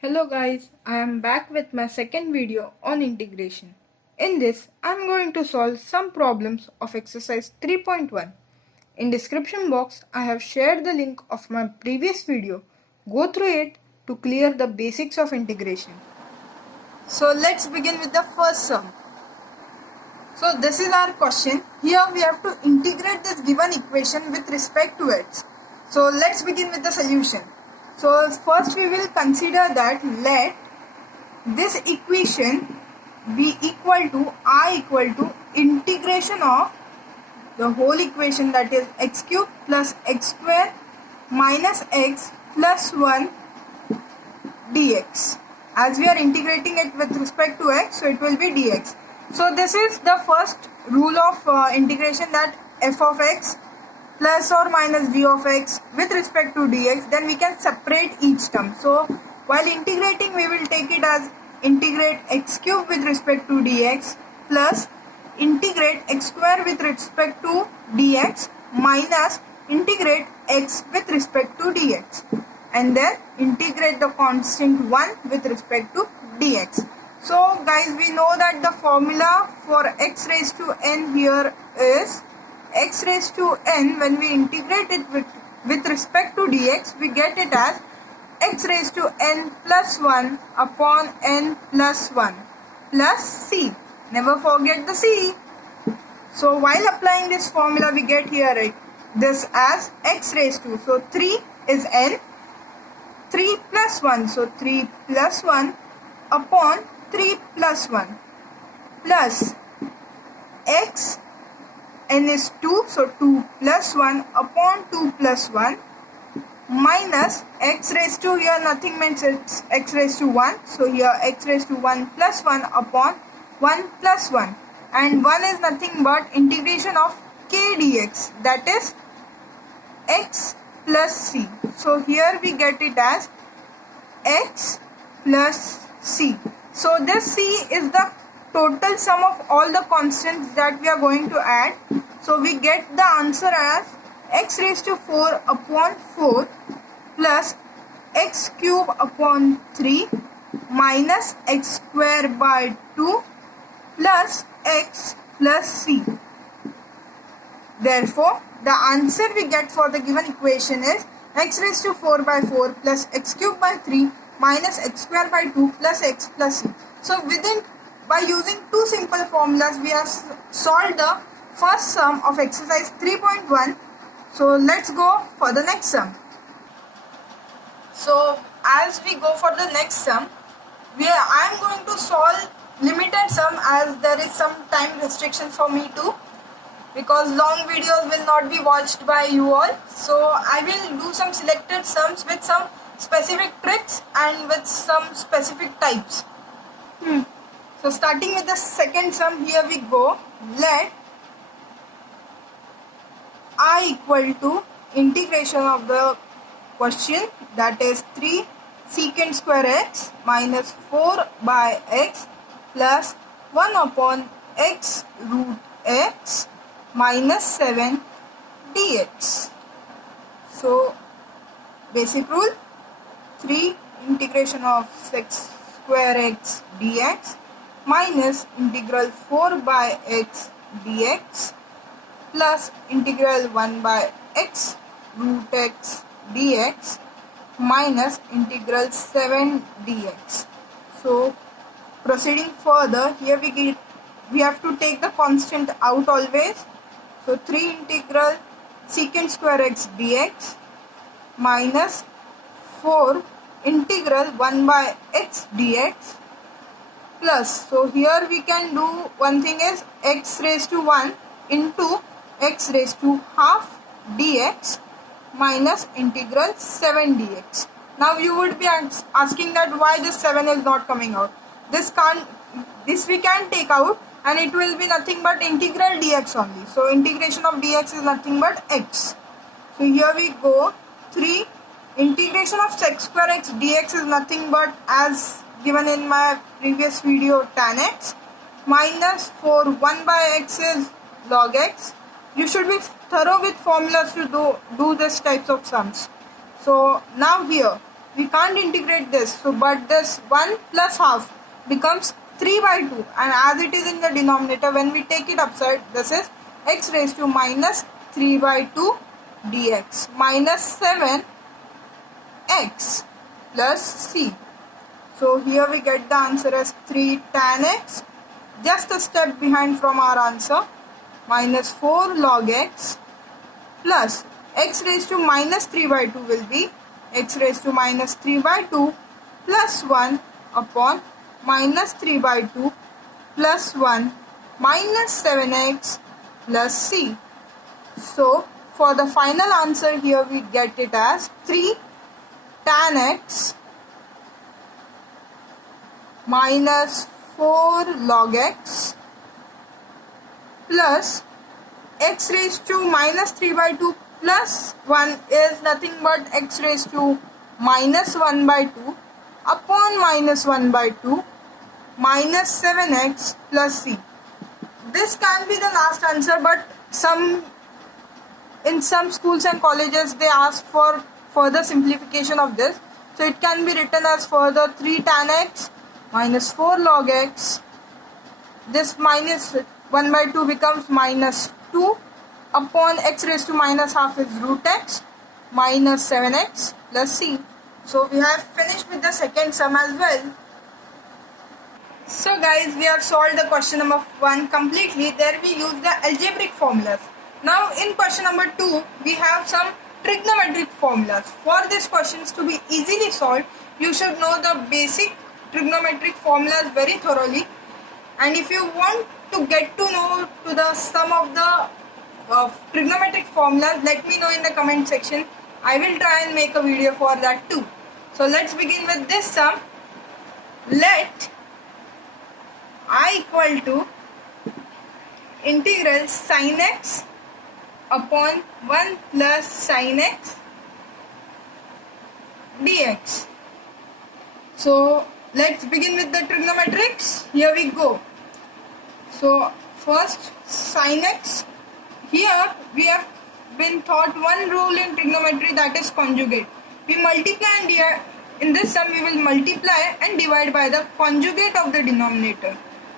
Hello guys, I am back with my second video on integration. In this, I am going to solve some problems of exercise 3.1. In description box, I have shared the link of my previous video. Go through it to clear the basics of integration. So let's begin with the first sum. So this is our question. Here we have to integrate this given equation with respect to x. So let's begin with the solution. So first we will consider that let this equation be equal to I equal to integration of the whole equation, that is x cube plus x square minus x plus 1 dx. As we are integrating it with respect to x, so it will be dx. So this is the first rule of integration, that f of x plus or minus g of x with respect to dx, then we can separate each term. So while integrating, we will take it as integrate x cube with respect to dx plus integrate x square with respect to dx minus integrate x with respect to dx, and then integrate the constant 1 with respect to dx. So guys, we know that the formula for x raised to n here is x raised to n. When we integrate it with respect to dx, we get it as x raised to n plus 1 upon n plus 1 plus c. Never forget the c. So while applying this formula, we get here this as x raised to, so 3 is n, 3 plus 1, so 3 plus 1 upon 3 plus 1 plus x, n is 2, so 2 plus 1 upon 2 plus 1 minus x raised to, here nothing means it's x raised to 1, so here x raised to 1 plus 1 upon 1 plus 1, and 1 is nothing but integration of k dx, that is x plus c. So here we get it as x plus c. So this c is the total sum of all the constants that we are going to add. So we get the answer as x raised to 4 upon 4 plus x cube upon 3 minus x square by 2 plus x plus c. Therefore, the answer we get for the given equation is x raised to 4 by 4 plus x cube by 3 minus x square by 2 plus x plus c. So by using two simple formulas, we have solved the first sum of exercise 3.1. So let's go for the next sum. So as we go for the next sum, I am going to solve limited sum, as there is some time restriction for me too, because long videos will not be watched by you all. So I will do some selected sums with some specific tricks and with some specific types. So starting with the second sum, here we go. Let I equal to integration of the question, that is 3 secant square x minus 4 by x plus 1 upon x root x minus 7 dx. So basic rule, 3 integration of x square x dx minus integral 4 by x dx plus integral 1 by x root x dx minus integral 7 dx. So proceeding further, here we have to take the constant out always. So 3 integral secant square x dx minus 4 integral 1 by x dx plus, so here we can do one thing, is x raised to 1 into x raised to half dx minus integral 7 dx. Now you would be asking that why this 7 is not coming out. This we can take out, and it will be nothing but integral dx only. So integration of dx is nothing but x. So here we go, 3 integration of x square x dx is nothing but, as given in my previous video, tan x minus 4 1 by x is log x. You should be thorough with formulas to do this types of sums. So now here we can't integrate this. So but this 1 plus half becomes 3 by 2, and as it is in the denominator, when we take it upside, this is x raised to minus 3 by 2 dx minus 7 x plus c. So here we get the answer as 3 tan x, just a step behind from our answer, minus 4 log x plus x raised to minus 3 by 2 will be x raised to minus 3 by 2 plus 1 upon minus 3 by 2 plus 1 minus 7x plus c. So for the final answer here we get it as 3 tan x minus 4 log x plus x raised to minus 3 by 2 plus 1 is nothing but x raised to minus 1 by 2 upon minus 1 by 2 minus 7x plus c. This can be the last answer, but in some schools and colleges they ask for further simplification of this. So it can be written as further 3 tan x minus 4 log x. This minus 1 by 2 becomes minus 2 upon x raised to minus half is root x minus 7x plus c. So we have finished with the second sum as well. So guys, we have solved the question number 1 completely. There we use the algebraic formulas. Now in question number 2, we have some trigonometric formulas. For these questions to be easily solved, you should know the basic trigonometric formulas very thoroughly. And if you want to get to know to the sum of the trigonometric formulas, let me know in the comment section. I will try and make a video for that too. So let's begin with this sum. Let I equal to integral sin x upon 1 plus sin x dx. So let's begin with the trigonometrics. Here we go. So first sin x. Here we have been taught one rule in trigonometry, that is conjugate. We multiply and divide. In this sum we will multiply and divide by the conjugate of the denominator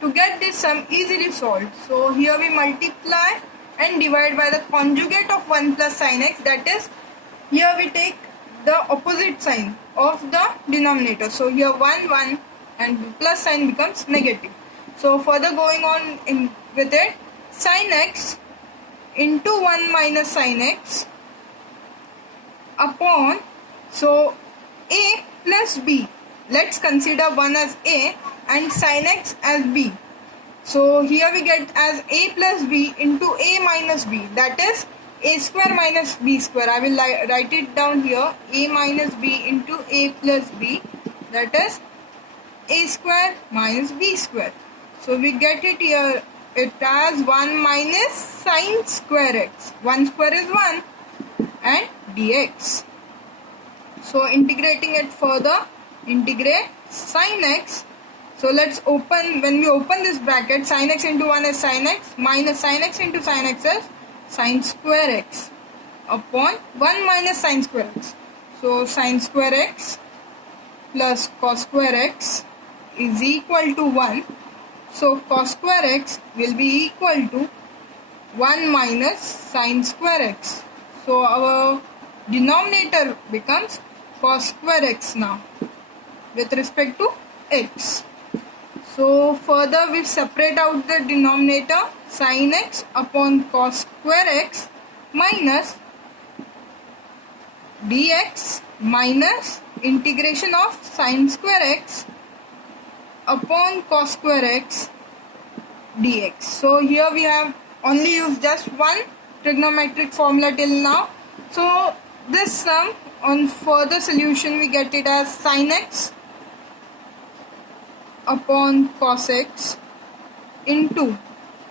to get this sum easily solved. So here we multiply and divide by the conjugate of 1 plus sin x, that is, here we take the opposite sign of the denominator. So here 1 and plus sign becomes negative. So further going on with it, sin x into 1 minus sin x upon, so a plus b. Let's consider 1 as a and sin x as b. So here we get as a plus b into a minus b, that is a square minus b square. I will write it down here, a minus b into a plus b, that is a square minus b square. So we get it here, it as 1 minus sin square x. 1 square is 1 and dx. So integrating it further, integrate sin x. So let's open, when we open this bracket, sin x into 1 is sin x minus sin x into sin x is sin square x upon 1 minus sin square x. So sin square x plus cos square x is equal to 1. So cos square x will be equal to 1 minus sin square x. So our denominator becomes cos square x now with respect to x. So further we separate out the denominator, sin x upon cos square x minus dx minus integration of sin square x upon cos square x dx. So here we have only used just one trigonometric formula till now. So this sum, on further solution we get it as sin x upon cos x into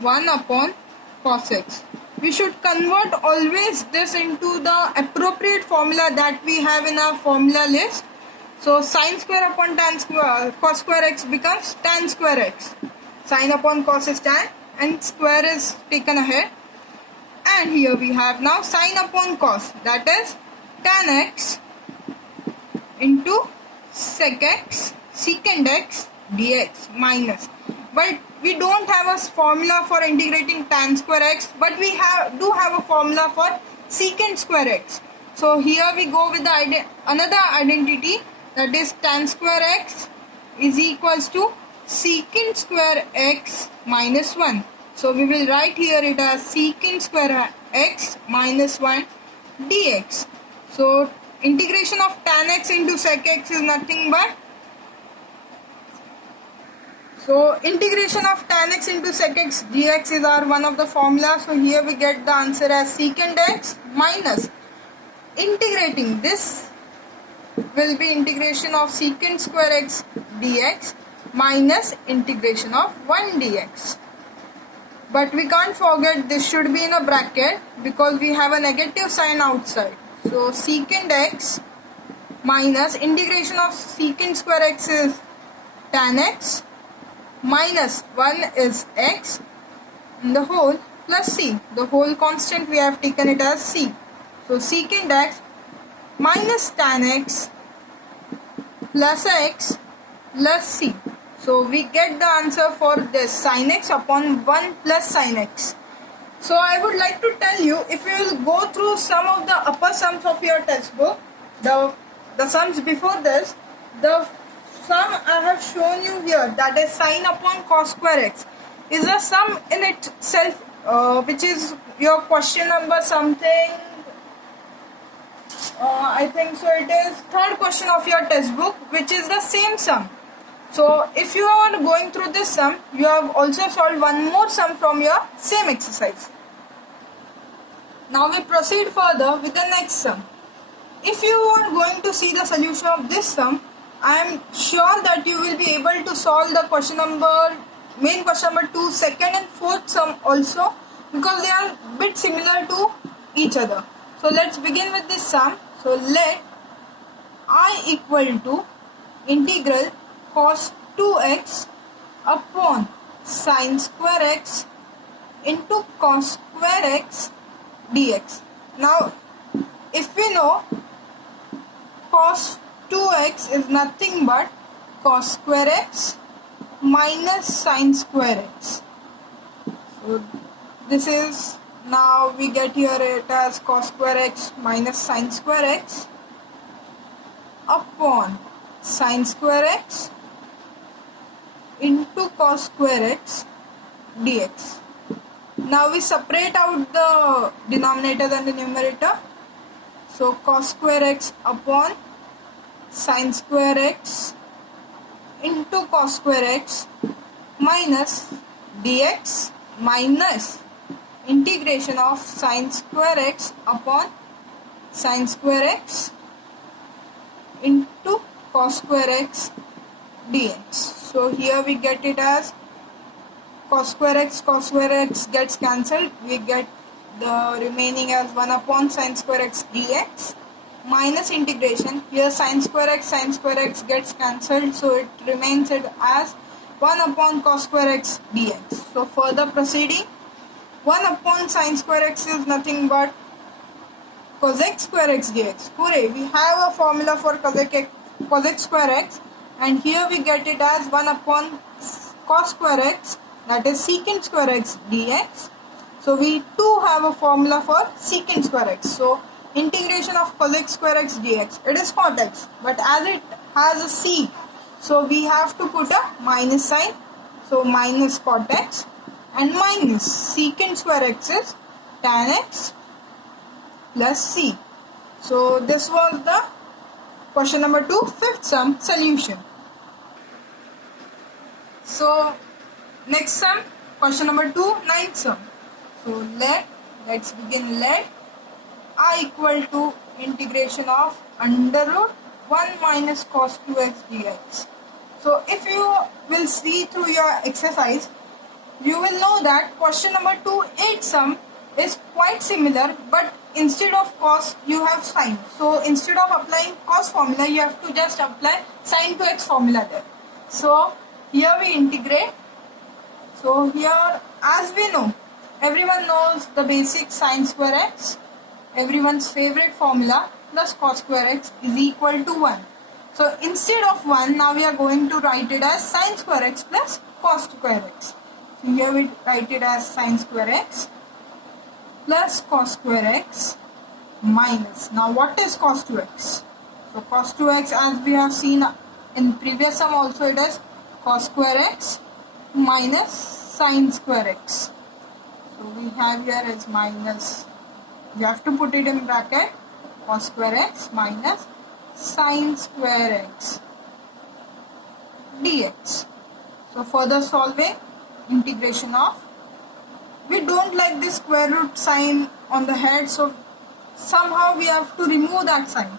1 upon cos x. We should convert always this into the appropriate formula that we have in our formula list. So sin square upon tan square, cos square x becomes tan square x. Sin upon cos is tan and square is taken ahead. And here we have now sin upon cos, that is tan x into sec x secant x dx minus, but we don't have a formula for integrating tan square x, but we do have a formula for secant square x. So here we go with the another identity, that is tan square x is equals to secant square x minus 1. So we will write here it as secant square x minus 1 dx. So integration of tan x into sec x is nothing but, so integration of tan x into sec x dx is our one of the formula. So here we get the answer as secant x minus, integrating this will be integration of secant square x dx minus integration of 1 dx. But we can't forget this should be in a bracket because we have a negative sign outside. So secant x minus integration of secant square x is tan x minus 1 is x and the whole plus c. The whole constant we have taken it as c. So secant x minus tan x plus x plus c. So we get the answer for this, sin x upon 1 plus sin x. So I would like to tell you, if you will go through some of the upper sums of your textbook, the sums before this, the sum I have shown you here, that is sin upon cos square x, is a sum in itself, which is your question number something, I think so it is third question of your textbook, which is the same sum. So if you are going through this sum, you have also solved one more sum from your same exercise. Now we proceed further with the next sum. If you are going to see the solution of this sum, I am sure that you will be able to solve the main question number 2, second and fourth sum also, because they are a bit similar to each other. So let's begin with this sum. So let I equal to integral cos 2x upon sin square x into cos square x dx. Now if we know cos 2x is nothing but cos square x minus sin square x. So this is, now we get here it as cos square x minus sin square x upon sin square x into cos square x dx. Now we separate out the denominator and the numerator. So cos square x upon sin square x into cos square x minus dx minus integration of sin square x upon sin square x into cos square x dx. So here we get it as cos square x gets cancelled. We get the remaining as 1 upon sin square x dx minus integration. Here sin square x gets cancelled, so it remains it as 1 upon cos square x dx. So further proceeding, 1 upon sin square x is nothing but cosec square x dx. Hooray! We have a formula for cosec square x, and here we get it as 1 upon cos square x, that is secant square x dx. So we too have a formula for secant square x. So integration of cosec square x dx, it is cot x, but as it has a c, so we have to put a minus sign. So minus cot x and minus secant square x is tan x plus c. So this was the question number 2, fifth sum solution. So next sum, question number 2, ninth sum. So let's begin. Let I equal to integration of under root 1 minus cos 2x dx. So if you will see through your exercise, you will know that question number 2, 8th sum is quite similar, but instead of cos you have sin. So instead of applying cos formula, you have to just apply sin 2x formula there. So here we integrate. So here, as we know, everyone knows the basic sin square x, everyone's favorite formula, plus cos square x is equal to 1. So instead of 1, now we are going to write it as sine square x plus cos square x. So here we write it as sine square x plus cos square x minus. Now what is cos 2x? So cos 2x, as we have seen in previous sum also, it is cos square x minus sine square x. So we have here as minus, you have to put it in bracket, cos square x minus sine square x dx. So further solving, integration of, we don't like this square root sign on the head, so somehow we have to remove that sign.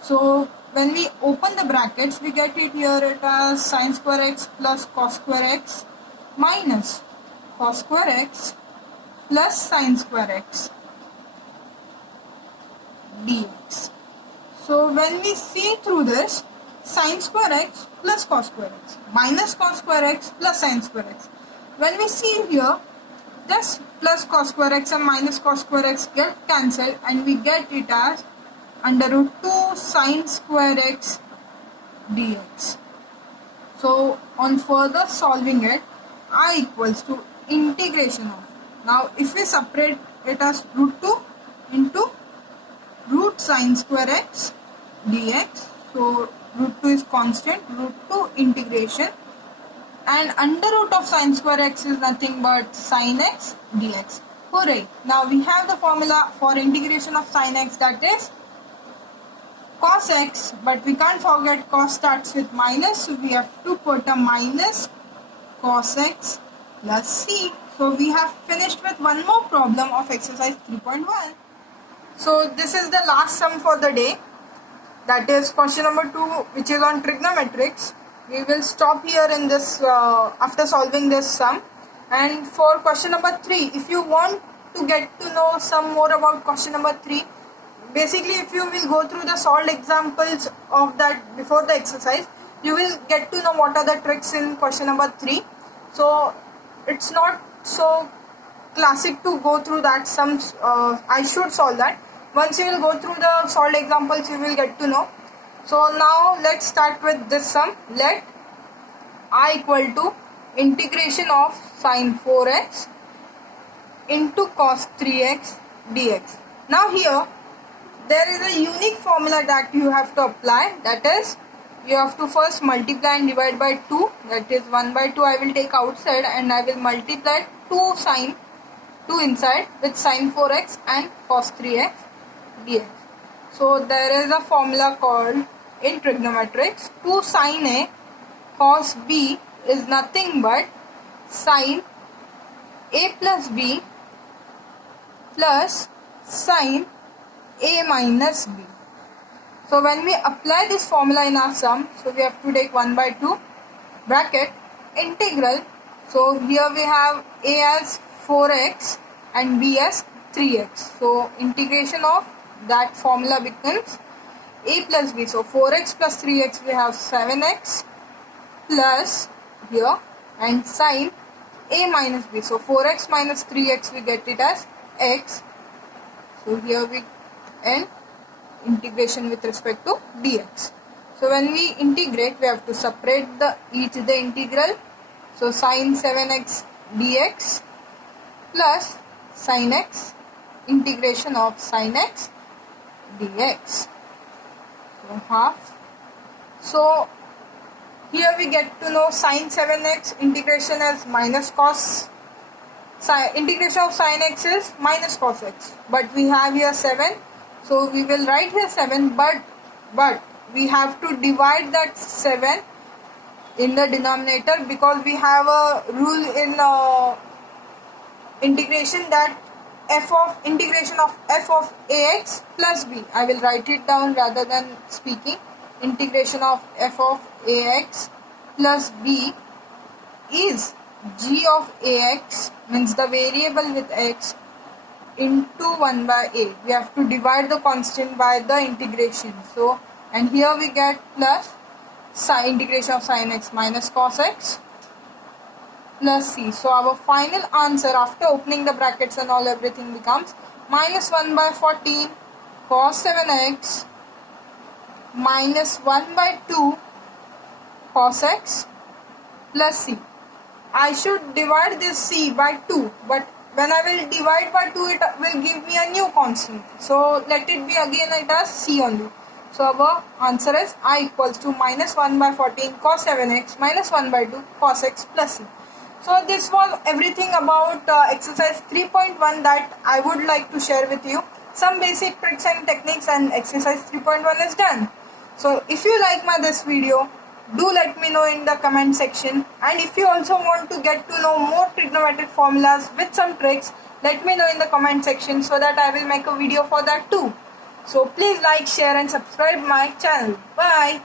So when we open the brackets, we get it here as sine square x plus cos square x minus cos square x plus sine square x dx. So when we see through this, sine square x plus cos square x minus cos square x plus sine square x, when we see here, just plus cos square x and minus cos square x get cancelled and we get it as under root 2 sine square x dx. So on further solving it, I equals to integration of, now if we separate it as root 2 into root sine square x dx, so root 2 is constant, root 2 integration, and under root of sine square x is nothing but sine x dx. Hooray! Now we have the formula for integration of sine x, that is cos x, but we can't forget cos starts with minus, so we have to put a minus cos x plus c. So we have finished with one more problem of exercise 3.1. So this is the last sum for the day, that is question number 2, which is on trigonometrics. We will stop here in this after solving this sum. And for question number 3, if you want to get to know some more about question number 3, basically if you will go through the solved examples of that before the exercise, you will get to know what are the tricks in question number 3. So it's not so classic to go through that sums. I should solve that. Once you will go through the solved examples, you will get to know. So now let's start with this sum. Let I equal to integration of sine 4x into cos 3x dx. Now here there is a unique formula that you have to apply, that is you have to first multiply and divide by 2, that is 1 by 2 I will take outside and I will multiply 2 inside with sine 4x and cos 3x dx. So there is a formula called in trigonometrics 2 sine A cos B is nothing but sine A plus B plus sine A minus B. So when we apply this formula in our sum, so we have to take 1 by 2 bracket integral. So here we have A as 4x and B as 3x. So integration of that formula becomes A plus B. So 4x plus 3x we have 7x plus here and sine A minus B. So 4x minus 3x we get it as x. So here we end integration with respect to dx. So when we integrate, we have to separate the integral. So sine 7x dx plus sine x integration of sine x dx. So half. So here we get to know sine 7x integration as minus cos. Integration of sine x is minus cos x. But we have here 7. So we will write here 7, but we have to divide that 7 in the denominator, because we have a rule in integration that integration of f of ax plus b. I will write it down rather than speaking. Integration of f of ax plus b is g of ax, means the variable with x, into 1 by a. We have to divide the constant by the integration. So, and here we get plus integration of sine x minus cos x plus c. So our final answer after opening the brackets and all, everything becomes minus 1 by 14 cos 7x minus 1 by 2 cos x plus c. I should divide this c by 2, but when I will divide by 2, it will give me a new constant. So let it be again it as c only. So our answer is I equals to minus 1 by 14 cos 7x minus 1 by 2 cos x plus c. So this was everything about exercise 3.1 that I would like to share with you. Some basic tricks and techniques, and exercise 3.1 is done. So if you like this video, do let me know in the comment section, and if you also want to get to know more trigonometric formulas with some tricks, let me know in the comment section so that I will make a video for that too. So please like, share and subscribe my channel. Bye.